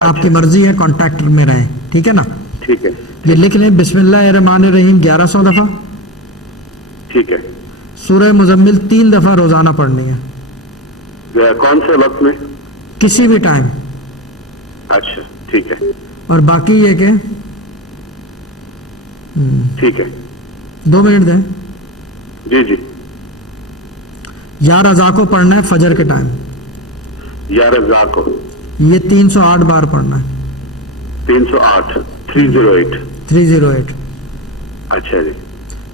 آپ کی مرضی ہے کانٹیکٹ میں رہیں, ٹھیک ہے نا. ٹھیک ہے. یہ لکھ لیں بسم اللہ الرحمن الرحیم 1100 دفعہ. ٹھیک ہے. سورہ مزمل 3 دفعہ روزانہ پڑھنی ہے. کون سے وقت میں؟ کسی بھی ٹائم. اچھا ٹھیک ہے. اور باقی یہ کہ ٹھیک ہے. 2 منٹ دیں. جی جی. یا رضا کو پڑھنا ہے فجر کے ٹائم. یا رضا کو یہ 308 بار پڑھنا ہے. 308 308. 308. اچھا جی.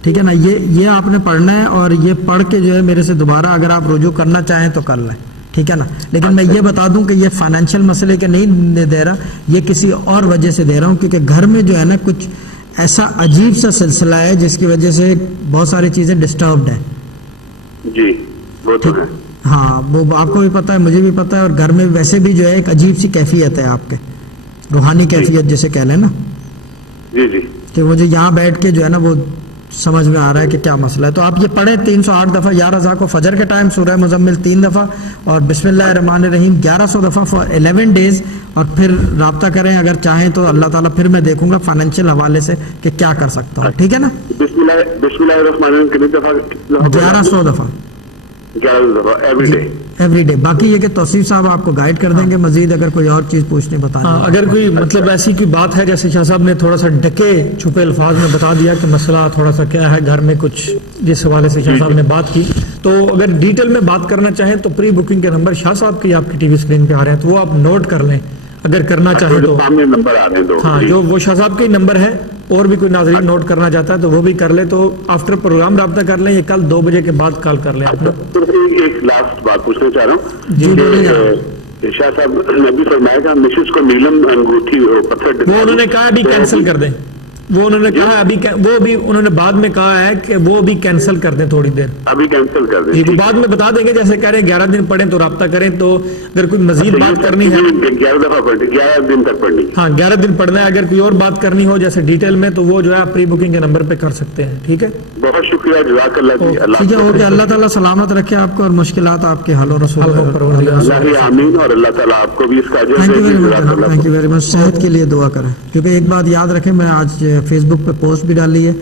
ٹھیک ہے نا. یہ آپ نے پڑھنا ہے اور یہ پڑھ کے جو ہے میرے سے دوبارہ اگر آپ رجوع کرنا چاہیں تو کر لیں, ٹھیک ہے نا. لیکن میں یہ بتا دوں کہ یہ فائنینشیل مسئلے کے نہیں دے رہا, یہ کسی اور وجہ سے دے رہا ہوں کیونکہ گھر میں جو ہے نا کچھ ایسا عجیب سا سلسلہ ہے جس کی وجہ سے بہت ساری چیزیں ڈسٹربڈ ہیں. جی وہ تو ہے. ہاں وہ آپ کو بھی پتا ہے, مجھے بھی پتا ہے, اور گھر میں ویسے بھی جو ہے ایک عجیب سی کیفیت ہے آپ کے, روحانی کیفیت جسے کہہ لیں نا. جی جی. کہ مجھے یہاں بیٹھ کے جو ہے نا وہ سمجھ میں آ رہا ہے کہ کیا مسئلہ ہے. تو آپ یہ پڑھیں 308 دفعہ یا رضا کو فجر کے ٹائم, سورہ مزمل 3 دفعہ, اور بسم اللہ الرحمن الرحیم 1100 دفعہ فار 11 days. اور پھر رابطہ کریں اگر چاہیں تو اللہ تعالیٰ پھر میں دیکھوں گا فائنینشیل حوالے سے کہ کیا کر سکتا ہوں, ٹھیک ہے نا. بسم اللہ الرحمن الرحیم کتنی دفعہ؟ 1100 دفعہ 11 دفعہ ایوری ڈے. باقی یہ کہ توصیف صاحب آپ کو گائیڈ کر دیں گے مزید اگر کوئی اور چیز پوچھنے بتانا. اگر کوئی مطلب ایسی کوئی بات ہے جیسے شاہ صاحب نے تھوڑا سا ڈکے چھپے الفاظ میں بتا دیا کہ مسئلہ تھوڑا سا کیا ہے گھر میں کچھ, جس حوالے سے شاہ صاحب نے بات کی, تو اگر ڈیٹیل میں بات کرنا چاہیں تو پری بکنگ کے نمبر شاہ صاحب کی آپ کی ٹی وی اسکرین پہ آ رہے ہیں, تو وہ آپ نوٹ کر لیں اگر کرنا چاہیں تو. سامنے نمبر آ رہے ہیں. ہاں جو وہ شاہ صاحب کے نمبر ہے, اور بھی کوئی ناظرین نوٹ کرنا چاہتا ہے تو وہ بھی کر لے. تو آفٹر پروگرام رابطہ کر لیں, یہ کل 2 بجے کے بعد کال کر لیں. ایک لاسٹ بات پوچھنا چاہ رہا ہوں. جی شاہ صاحب نے بھی فرمایا تھا مسز کو نیلم انگوٹھی پتھر, وہ انہوں نے کہا ابھی کینسل کر دیں. وہ انہوں نے کہا ابھی, وہ بھی انہوں نے بعد میں کہا ہے کہ وہ بھی کینسل کر دیں تھوڑی دیر. ابھی کینسل کر دیں. جی وہ بعد میں بتا دیں گے, جیسے کہہ رہے ہیں 11 دن پڑھیں تو رابطہ کریں. تو اگر کوئی مزید بات کرنی ہے 11 دفعہ پڑھنی, 11 دن تک پڑھنی. ہاں 11 دن پڑھنا ہے. اگر کوئی اور بات کرنی ہو جیسے ڈیٹیل میں تو وہ جو ہے آپ پری بکنگ کے نمبر پہ کر سکتے ہیں. ٹھیک ہے, بہت شکریہ, جزاک اللہ جی. ٹھیک ہے, اوکے, اللہ تعالیٰ سلامت رکھے آپ کو اور مشکلات آپ کے حل و رسول. اللہ آمین, اور اللہ تعالیٰ آپ کو بھی اس کا اجر دے. Thank you very much. صحت کے لیے دعا کریں, کیونکہ ایک بات یاد رکھیں, میں آج فیس بک پہ پوسٹ بھی ڈالی ہے,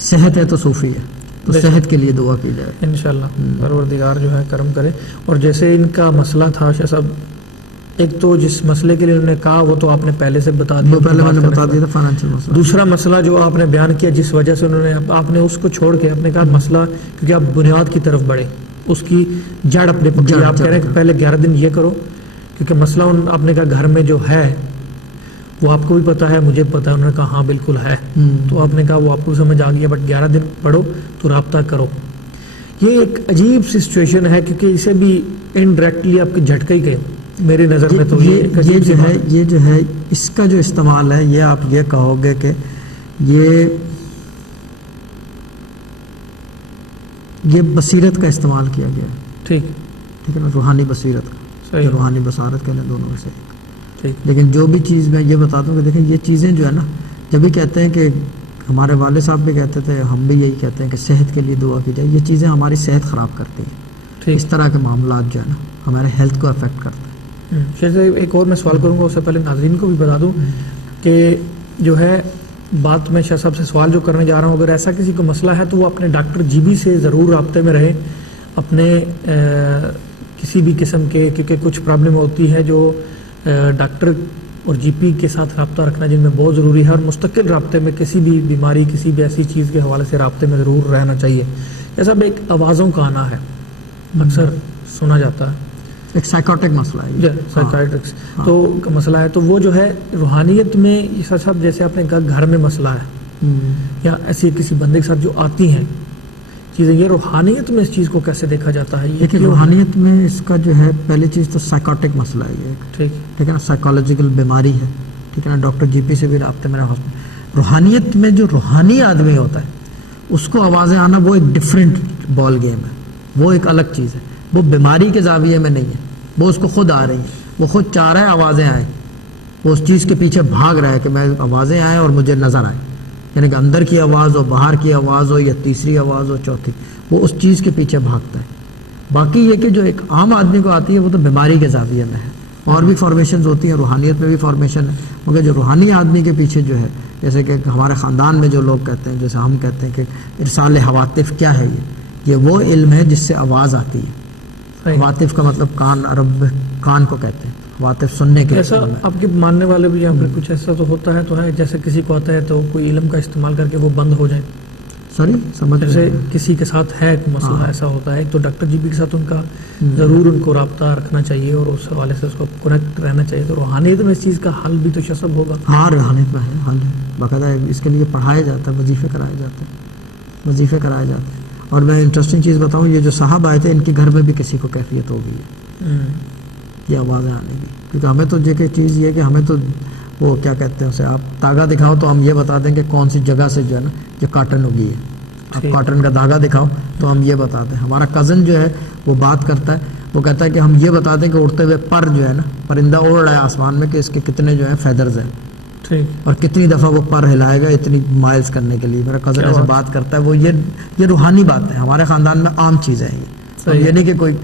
صحت ہے تو صوفی ہے, تو صحت کے لیے دعا کی جائے انشاءاللہ. پروردگار جو ہے کرم کرے. اور جیسے ان کا مسئلہ تھا شاہ صاحب, ایک تو جس مسئلے کے لیے انہوں نے کہا وہ تو آپ نے پہلے سے بتا دیا, پہلے میں نے بتا دیا تھا فائنینشیل مسئلہ. دوسرا مسئلہ جو آپ نے بیان کیا جس وجہ سے انہوں نے, آپ نے اس کو چھوڑ کے آپ نے کہا مسئلہ کیونکہ آپ بنیاد کی طرف بڑھے, اس کی جڑ اپنے پکڑی. آپ کہہ رہے ہیں کہ پہلے 11 دن یہ کرو, کیونکہ مسئلہ آپ نے کہا گھر میں جو ہے وہ آپ کو بھی پتا ہے, مجھے پتا ہے. انہوں نے کہا ہاں بالکل ہے. تو آپ نے کہا وہ آپ کو سمجھ آ گیا, بٹ 11 دن پڑھو تو رابطہ کرو. یہ ایک عجیب سی سچویشن ہے کیونکہ اسے بھی انڈائریکٹلی آپ کے جھٹکا ہی گئے میری نظر میں. تو یہ جو ہے اس کا جو استعمال ہے, یہ آپ یہ کہو گے کہ یہ بصیرت کا استعمال کیا گیا ہے. ٹھیک ہے نا, روحانی بصیرت کا, روحانی بصارت کے دونوں میں سے. لیکن جو بھی چیز میں یہ بتا دوں کہ دیکھیں یہ چیزیں جو ہے نا, جب بھی کہتے ہیں کہ ہمارے والد صاحب بھی کہتے تھے, ہم بھی یہی کہتے ہیں کہ صحت کے لیے دعا کی جائے, یہ چیزیں ہماری صحت خراب کرتی ہیں. اس طرح کے معاملات جو ہے نا ہمارے ہیلتھ کو افیکٹ کرتے ہیں. شاید ایک اور میں سوال کروں گا, اس سے پہلے ناظرین کو بھی بتا دوں کہ جو ہے بات میں شاہ صاحب سے سوال جو کرنے جا رہا ہوں, اگر ایسا کسی کو مسئلہ ہے تو وہ اپنے ڈاکٹر جی بی سے ضرور رابطے میں رہے. اپنے کسی بھی قسم کے, کیونکہ کچھ پرابلم ہوتی ہے جو ڈاکٹر اور جی پی کے ساتھ رابطہ رکھنا جن میں بہت ضروری ہے, اور مستقل رابطے میں کسی بھی بیماری کسی بھی ایسی چیز کے حوالے سے رابطے میں ضرور رہنا چاہیے. جیسا ایک آوازوں کا آنا ہے اکثر سنا جاتا ہے, ایک سائیکاٹک مسئلہ ہے, سائیکاٹرکس تو مسئلہ ہے. تو وہ جو ہے روحانیت میں صاحب جیسے آپ نے کہا گھر میں مسئلہ ہے یا ایسی کسی بندے کے ساتھ جو آتی ہیں چیزیں, یہ روحانیت میں اس چیز کو کیسے دیکھا جاتا ہے؟ یہ روحانیت میں اس کا جو ہے پہلی چیز تو سائیکاٹک مسئلہ ہے. یہ ٹھیک ہے نا, سائیکالوجیکل بیماری ہے. ٹھیک ہے نا, ڈاکٹر جی پی سے بھی رابطے میں رہا. روحانیت میں جو روحانی آدمی ہوتا ہے اس کو آوازیں آنا وہ ایک ڈفرینٹ بال گیم ہے, وہ ایک الگ چیز ہے. وہ بیماری کے زاویے میں نہیں ہے, وہ اس کو خود آ رہی ہے, وہ خود چاہ رہا ہے آوازیں آئیں, وہ اس چیز کے پیچھے بھاگ رہا ہے کہ میں آوازیں آئیں اور مجھے نظر آئیں. یعنی کہ اندر کی آواز ہو, باہر کی آواز ہو, یا تیسری آواز ہو, چوتھی, وہ اس چیز کے پیچھے بھاگتا ہے. باقی یہ کہ جو ایک عام آدمی کو آتی ہے وہ تو بیماری کے زاویے میں ہے, اور بھی فارمیشنز ہوتی ہیں، روحانیت میں بھی فارمیشن ہے، مگر جو روحانی آدمی کے پیچھے جو ہے، جیسے کہ ہمارے خاندان میں جو لوگ کہتے ہیں، جیسے ہم کہتے ہیں کہ ارسال حواتف کیا ہے، یہ وہ علم ہے جس سے آواز آتی ہے۔ حواتف کا مطلب کان، عرب کان کو کہتے ہیں، حواتف سننے کے ایسا آپ کے ماننے والے بھی یہاں پر کچھ ایسا تو ہوتا ہے، تو ہے جیسے کسی کو آتا ہے تو کوئی علم کا استعمال کر کے وہ بند ہو جائے، سوری سمجھ جیسے کسی کے ساتھ ہے ایک مسئلہ ایسا ہوتا ہے، تو ڈاکٹر جی بی کے ساتھ ان کا ضرور ان کو رابطہ رکھنا چاہیے اور اس حوالے سے اس کو کنیکٹ رہنا چاہیے، تو روحانیت میں اس چیز کا حل بھی تو شسب ہوگا۔ ہاں روحانیت میں ہے حل ہے، باقاعدہ اس کے لیے پڑھایا جاتا ہے، وظیفے کرائے جاتے ہیں۔ اور میں انٹرسٹنگ چیز بتاؤں، یہ جو صاحب آئے تھے ان کے گھر میں بھی کسی کو کیفیت ہو گئی ہے یہ آوازیں آنے کی، کیونکہ ہمیں تو یہ چیز یہ ہے کہ ہمیں تو وہ کیا کہتے ہیں اسے، آپ دھاگا دکھاؤ تو ہم یہ بتا دیں کہ کون سی جگہ سے جو ہے نا یہ کاٹن ہو گئی ہے، آپ کاٹن کا دھاگا دکھاؤ تو ہم یہ بتا دیں۔ ہمارا کزن جو ہے وہ بات کرتا ہے، وہ کہتا ہے کہ ہم یہ بتا دیں کہ اڑتے ہوئے پر جو ہے نا، پرندہ اڑ رہا ہے آسمان میں، کہ اس کے کتنے جو ہے فیدرز ہیں اور کتنی دفعہ وہ پر ہلائے گا اتنی مائلز کرنے کے لیے۔ میرا کزن ایسے بات کرتا ہے، وہ یہ روحانی بات ہے، ہمارے خاندان میں عام چیز ہے یہ نہیں کہ کوئی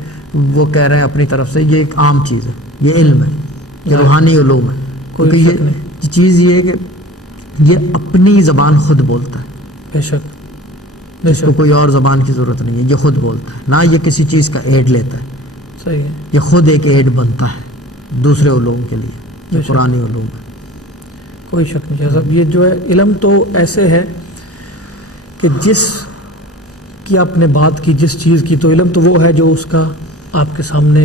وہ کہہ رہے ہیں اپنی طرف سے، یہ ایک عام چیز ہے، یہ علم ہے، یہ روحانی علوم ہے، کیونکہ یہ چیز یہ ہے کہ یہ اپنی زبان خود بولتا ہے، بے شک اس کو کوئی اور زبان کی ضرورت نہیں ہے، یہ خود بولتا ہے، نہ یہ کسی چیز کا ایڈ لیتا ہے، صحیح ہے، یہ خود ایک ایڈ بنتا ہے دوسرے علوم کے لیے، جو قرآنی علوم ہے۔ کوئی شک نہیں صاحب، یہ جو ہے علم تو ایسے ہے کہ جس کی آپ نے بات کی، جس چیز کی، تو علم تو وہ ہے جو اس کا آپ کے سامنے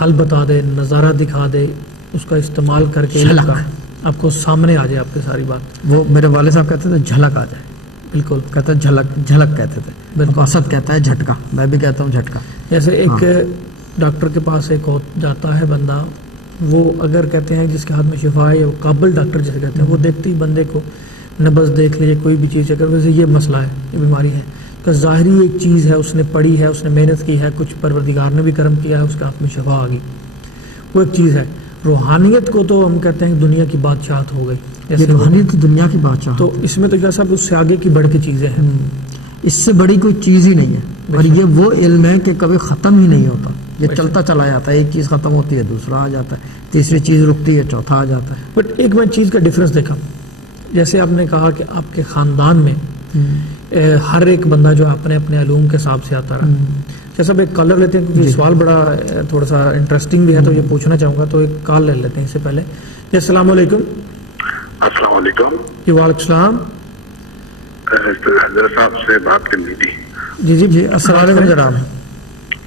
حل بتا دے، نظارہ دکھا دے، اس کا استعمال کر کے علم کا آپ کو سامنے آ جائے، آپ کی ساری بات۔ وہ میرے والد صاحب کہتے تھے جھلک آ جائے، بالکل کہتا ہے جھلک کہتے تھے، بالکل اسد کہتا ہے جھٹکا، میں بھی کہتا ہوں جھٹکا۔ جیسے ایک ڈاکٹر کے پاس ایک جاتا ہے بندہ، وہ اگر کہتے ہیں جس کے ہاتھ میں شفا ہے، یا وہ قابل ڈاکٹر جسے کہتے ہیں، وہ دیکھتے ہی بندے کو نبض دیکھ لیجیے، کوئی بھی چیز، اگر ویسے یہ مسئلہ ہے، یہ بیماری ہے، تو ظاہری ایک چیز ہے، اس نے پڑھی ہے، اس نے محنت کی ہے، کچھ پروردگار نے بھی کرم کیا ہے، اس کے ہاتھ میں شفا آ گئی، وہ ایک چیز ہے۔ روحانیت کو تو ہم کہتے ہیں دنیا کی بادشاہت ہو گئی، یہ روحانیت دنیا کی بادشاہت، تو اس میں تو کیا صاحب اس سے آگے کی بڑھ کی چیزیں ہیں، اس سے بڑی کوئی چیز ہی نہیں ہے، اور یہ وہ علم ہے کہ کبھی ختم ہی نہیں ہوتا، یہ چلتا چلا جاتا ہے، ایک چیز ختم ہوتی ہے دوسرا آ جاتا ہے، تیسری چیز رکتی ہے چوتھا آ جاتا ہے۔ بٹ ایک میں چیز کا ڈفرنس دیکھا، جیسے آپ نے کہا کہ آپ کے خاندان میں ہر ایک بندہ جو اپنے اپنے علوم کے حساب سے آتا رہا، جیسا ایک کالر لیتے ہیں، کیونکہ سوال بڑا تھوڑا سا انٹرسٹنگ بھی ہے، تو یہ پوچھنا چاہوں گا، تو ایک کال لے لیتے ہیں اس سے پہلے۔ جی السلام علیکم۔ السلام علیکم جی وعلیکم السلام۔ حضرت صاحب سے بات کرنی تھی۔ جی السلام علیکم جناب۔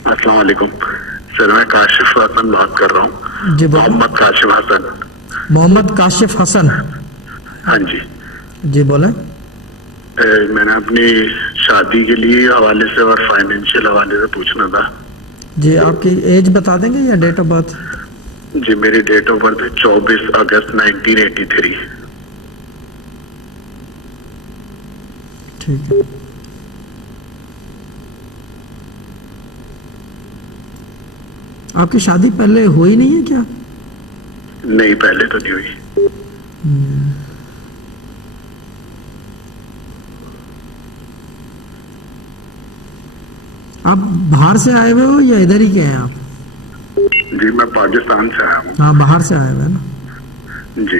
السلام علیکم سر، میں کاشف حسن بات کر رہا ہوں، جی محمد کاشف حسن۔ محمد کاشف حسن، ہاں جی بولیں۔ میں نے اپنی شادی کے لیے حوالے سے اور فائنینشیل حوالے سے پوچھنا تھا۔ جی آپ کی ایج بتا دیں گے یا ڈیٹ آف برتھ؟ جی میری ڈیٹ آف برتھ 24 اگست 1983۔ ٹھیک ہے۔ آپ کی شادی پہلے ہوئی نہیں ہے کیا؟ نہیں پہلے تو نہیں ہوئی۔ آپ باہر سے آئے ہوئے ہو یا ادھر ہی کے ہیں آپ؟ جی میں پاکستان سے آیا ہوں۔ ہاں باہر سے آئے ہوئے ہیں نا۔ جی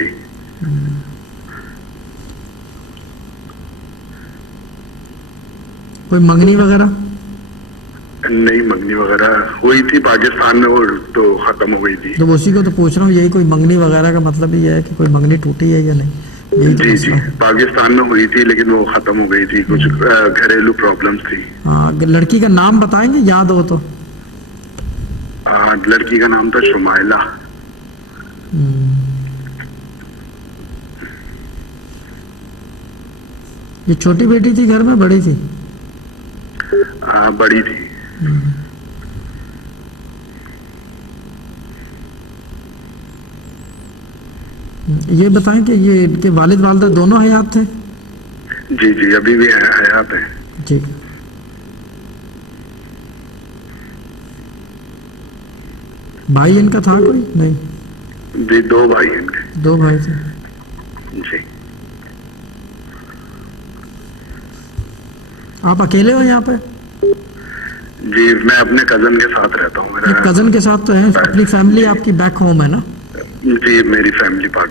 کوئی منگنی وغیرہ؟ نہیں منگنی وغیرہ ہوئی تھی پاکستان میں، وہ تو ختم ہو گئی تھی۔ تو اسی کو تو پوچھ رہا ہوں، یہی کوئی منگنی وغیرہ کا مطلب یہ ہے کہ کوئی منگنی ٹوٹی ہے یا نہیں؟ جی پاکستان میں ہوئی تھی لیکن وہ ختم ہو گئی تھی، کچھ گھریلو پرابلمس تھی۔ ہاں لڑکی کا نام بتائیں گے یاد ہو تو؟ لڑکی کا نام تھا شمائلہ۔ یہ چھوٹی بیٹی تھی گھر میں، بڑی تھی؟ بڑی تھی۔ یہ بتائیں کہ یہ ان کے والد والدہ دونوں حیات تھے؟ جی ابھی بھی حیات ہیں۔ ٹھیک ہے۔ بھائی ان کا تھا کوئی؟ نہیں جی 2 بھائی ہیں ان کے۔ 2 بھائی تھے۔ جی آپ اکیلے ہو یہاں پہ؟ جی میں اپنے کزن کے ساتھ رہتا ہوں. میرا کزن کے ساتھ تو ہے, اپنی فیملی آپ کی بیک ہوم ہے نا؟ جی میری فیملی پارٹ